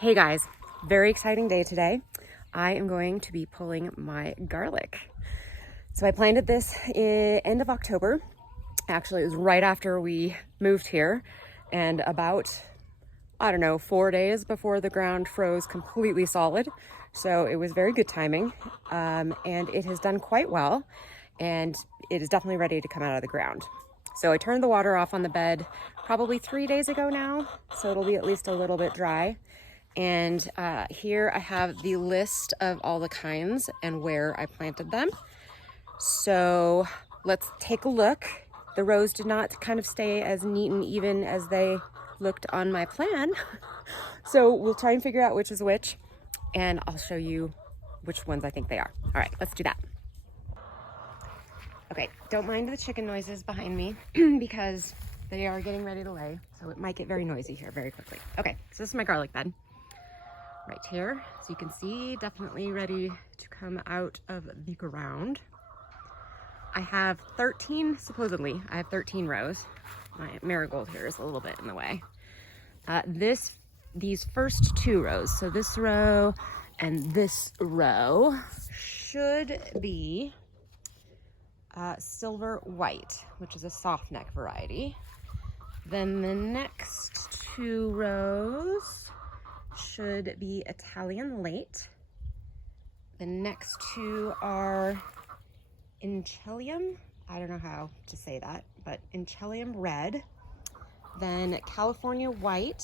Hey guys, very exciting day today. I am going to be pulling my garlic. So I planted this end of October. Actually, it was right after we moved here and about, 4 days before the ground froze completely solid. So it was very good timing, and it has done quite well, and it is definitely ready to come out of the ground. So I turned the water off on the bed probably 3 days ago now, so it'll be at least a little bit dry. And here I have the list of all the kinds and where I planted them. So let's take a look. The rows did not kind of stay as neat and even as they looked on my plan. So we'll try and figure out which is which, and I'll show you which ones I think they are. All right, let's do that. Okay, don't mind the chicken noises behind me because they are getting ready to lay, so it might get very noisy here very quickly. Okay, so this is my garlic bed right here. So you can see, definitely ready to come out of the ground. I have 13, supposedly, I have 13 rows. My marigold here is a little bit in the way. These first 2 rows, so this row and this row, should be silver white, which is a soft neck variety. Then the next 2 rows should be Italian late. The next 2 are Inchellium. I don't know how to say that, but Inchellium red. Then California white,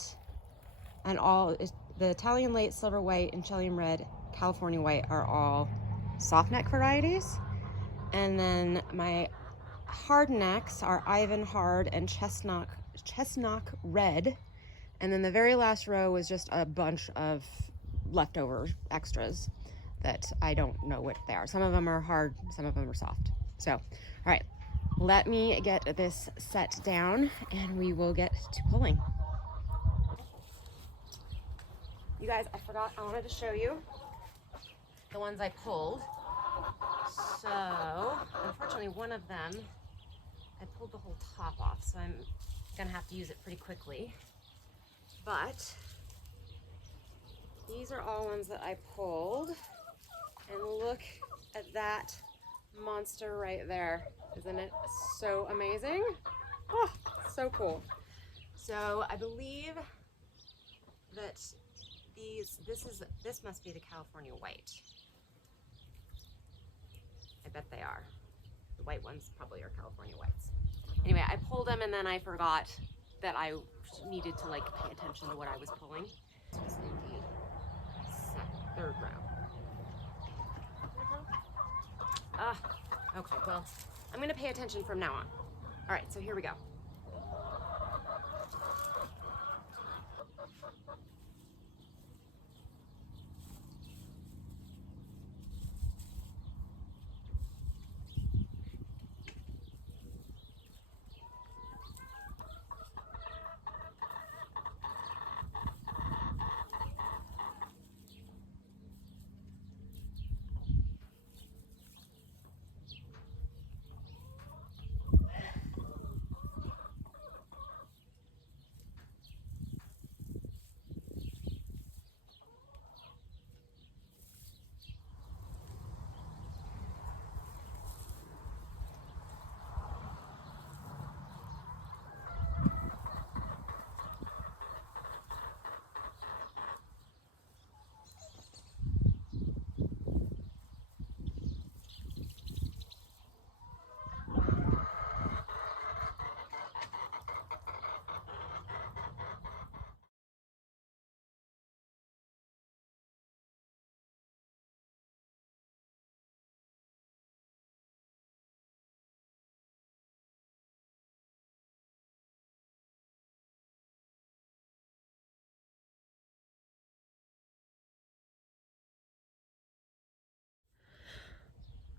and the Italian late, silver white, Inchellium red, California white are all soft neck varieties. And then my hard necks are Ivan hard and chestnut red. And then the very last row was just a bunch of leftover extras that I don't know what they are. Some of them are hard, some of them are soft. So, all right, let me get this set down and we will get to pulling. You guys, I wanted to show you the ones I pulled. So, unfortunately, one of them, I pulled the whole top off, so I'm gonna have to use it pretty quickly. But these are all ones that I pulled, and look at that monster right there. Isn't it so amazing? Oh, so cool. So I believe that this must be the California white. I bet they are. The white ones probably are California whites. Anyway, I pulled them and then I forgot that I needed to pay attention to what I was pulling. This was in the 3rd row. Okay, well, I'm gonna pay attention from now on. All right, so here we go.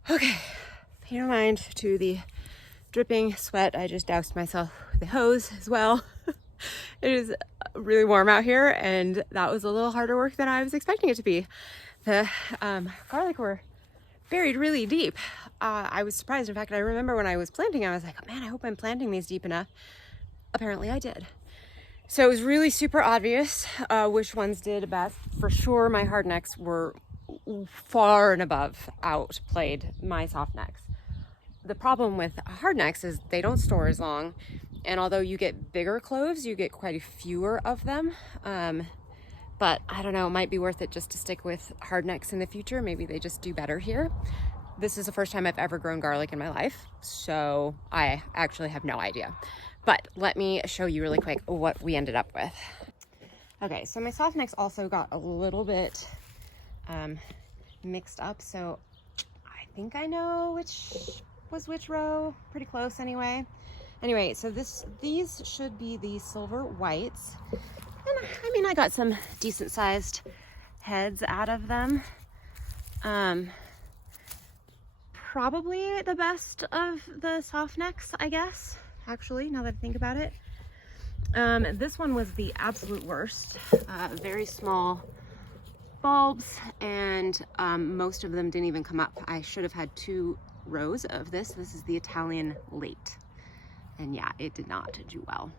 Okay, pay no mind to the dripping sweat. I just doused myself with a hose as well. It is really warm out here, and that was a little harder work than I was expecting it to be. The garlic were buried really deep. I was surprised. In fact, I remember when I was planting, I was like, oh man, I hope I'm planting these deep enough. Apparently I did. So it was really super obvious which ones did best. For sure, my hardnecks were far and above outplayed my softnecks. The problem with hardnecks is they don't store as long, and although you get bigger cloves, you get quite a fewer of them. But I don't know, it might be worth it just to stick with hardnecks in the future. Maybe they just do better here. This is the first time I've ever grown garlic in my life, so I actually have no idea. But let me show you really quick what we ended up with. Okay, so my softnecks also got a little bit mixed up, so I think I know which was which row, pretty close anyway. Anyway, so these should be the silver whites. And I mean, I got some decent sized heads out of them. Probably the best of the soft necks, I guess, actually, now that I think about it. This one was the absolute worst. Very small bulbs, and most of them didn't even come up. I should have had 2 rows of this. This is the Italian late. And yeah, it did not do well.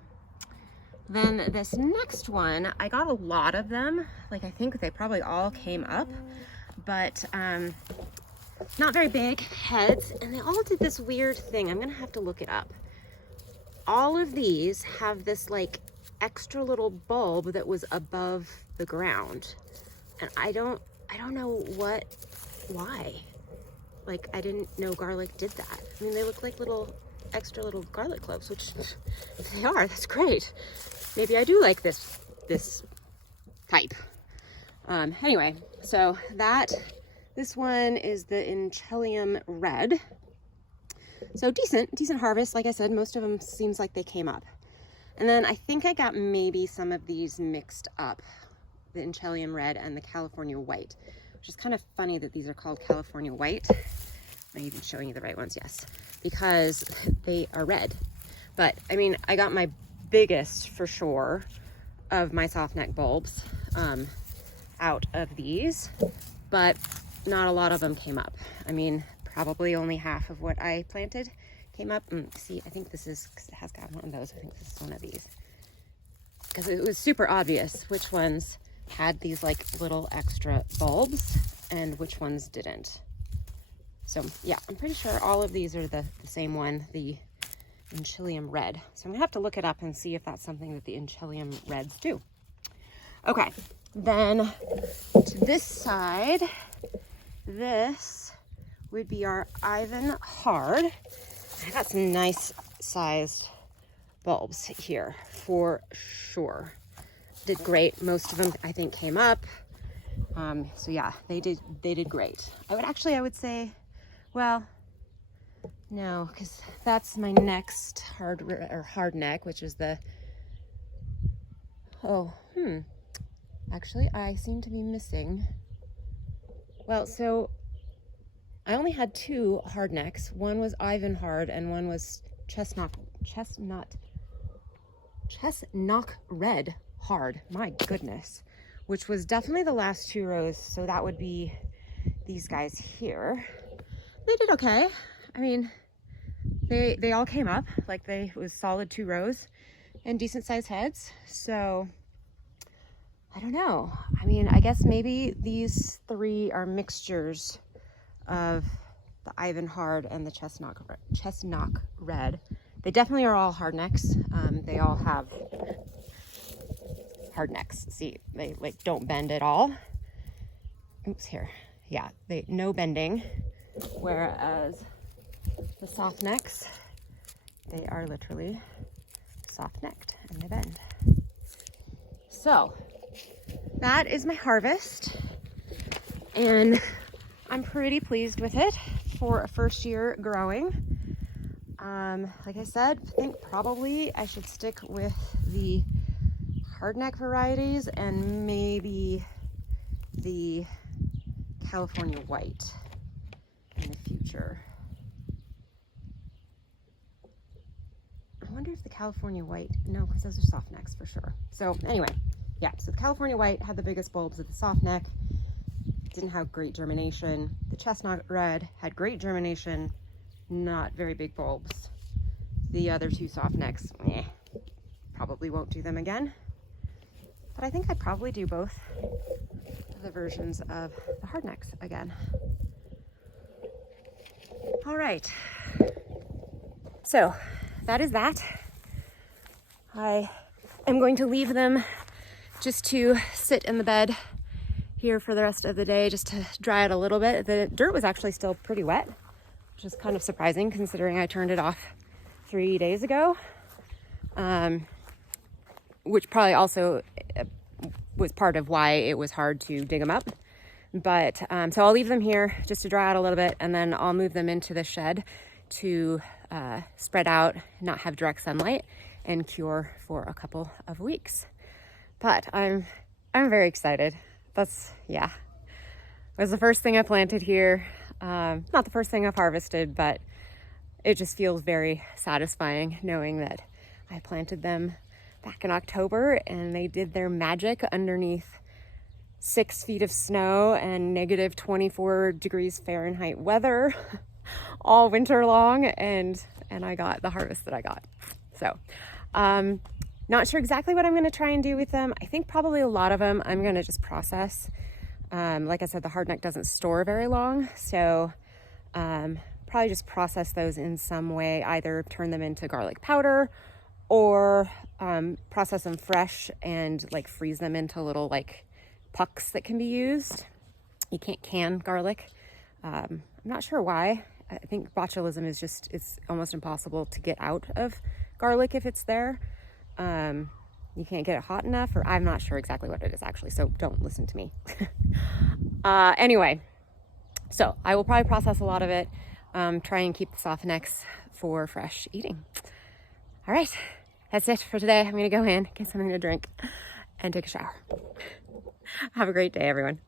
Then this next one, I got a lot of them. Like, I think they probably all came up, but not very big heads, and they all did this weird thing. I'm gonna have to look it up. All of these have this like extra little bulb that was above the ground, and I don't know why. Like, I didn't know garlic did that. I mean, they look like extra little garlic cloves, which if they are, that's great. Maybe I do like this type. Anyway, so this one is the Inchelium Red. So decent harvest. Like I said, most of them seems like they came up. And then I think I got maybe some of these mixed up, the Inchelium Red and the California White, which is kind of funny that these are called California White. Am I even showing you the right ones? Yes, because they are red. But I mean, I got my biggest for sure of my soft neck bulbs out of these, but not a lot of them came up. I mean, probably only half of what I planted came up. See, I think this is, because it has got one of those, I think this is one of these. Because it was super obvious which ones had these like little extra bulbs and which ones didn't. So yeah, I'm pretty sure all of these are the same one, the Inchelium Red. So I'm gonna have to look it up and see if that's something that the Inchelium Reds do. Okay, then to this side, this would be our Ivan Hard. I got some nice sized bulbs here for sure. Did great. Most of them I think came up. So yeah, they did great. I would say, well, no, because that's my next hard neck, which is the, actually I seem to be missing. Well, so I only had 2 hard necks. One was Ivan Hard and one was Chestnut Red Hard. My goodness. Which was definitely the last 2 rows. So that would be these guys here. They did okay. I mean, they all came up. Like, it was solid 2 rows and decent sized heads. So I don't know. I mean, I guess maybe these 3 are mixtures of the Ivan Hard and the Chestnut Red. They definitely are all hard necks. They all have hard necks. See, they like don't bend at all. Oops, here. Yeah, no bending. Whereas the soft necks, they are literally soft necked and they bend. So that is my harvest, and I'm pretty pleased with it for a first year growing. Like I said, I think probably I should stick with the hardneck varieties and maybe the California White in the future. I wonder if the California White, no, because those are soft necks for sure. So anyway, yeah, so the California White had the biggest bulbs of the soft neck. Didn't have great germination. The Chestnut Red had great germination, not very big bulbs. The other 2 soft necks, probably won't do them again. But I think I'd probably do both of the versions of the hardnecks again. All right, so that is that. I am going to leave them just to sit in the bed here for the rest of the day, just to dry it a little bit. The dirt was actually still pretty wet, which is kind of surprising considering I turned it off 3 days ago, which probably also was part of why it was hard to dig them up. But so I'll leave them here just to dry out a little bit, and then I'll move them into the shed to spread out, not have direct sunlight, and cure for a couple of weeks. But I'm very excited. Yeah, it was the first thing I planted here. Not the first thing I've harvested, but it just feels very satisfying knowing that I planted them back in October and they did their magic underneath 6 feet of snow and negative 24 degrees Fahrenheit weather all winter long, and I got the harvest that I got. So not sure exactly what I'm going to try and do with them. I think probably a lot of them I'm going to just process. Like I said, the hardneck doesn't store very long, so probably just process those in some way, either turn them into garlic powder or process them fresh and like freeze them into little like pucks that can be used. You can't can garlic. I'm not sure why. I think botulism is just, it's almost impossible to get out of garlic if it's there. You can't get it hot enough, or I'm not sure exactly what it is actually, so don't listen to me. Anyway, so I will probably process a lot of it, try and keep the soft necks for fresh eating. All right, that's it for today. I'm gonna go in, get something to drink, and take a shower. Have a great day, everyone.